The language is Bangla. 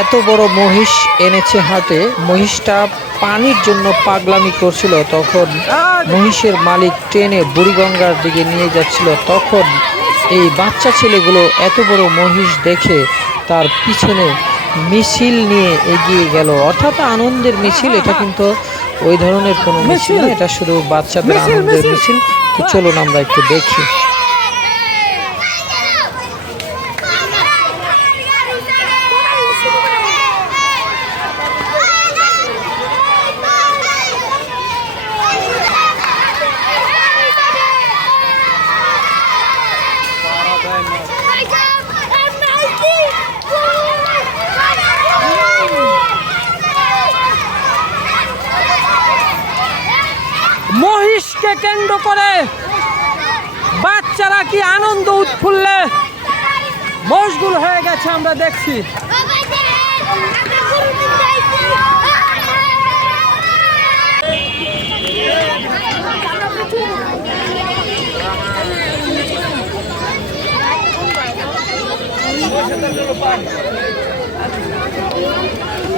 এত বড় মহিষ এনেছে হাতে। মহিষটা পানির জন্য পাগলামি করছিল তখন। মহিষের মালিক ট্রেনে বুড়িগঙ্গার দিকে নিয়ে যাচ্ছিল। তখন এই বাচ্চা ছেলেগুলো এত বড় মহিষ দেখে তার পিছনে মিছিল নিয়ে এগিয়ে গেল। অর্থাৎ আনন্দের মিছিল এটা কিন্তু ওই ধরনের কোনো মিছিল না এটা শুধু বাচ্চাদের আনন্দের মিছিল। তো চলুন আমরা একটু দেখি। মহিষকে কেন্দ্র করে বাচ্চারা কি আনন্দ উৎফুল্লে মশগুল হয়ে গেছে আমরা দেখছি Thank you.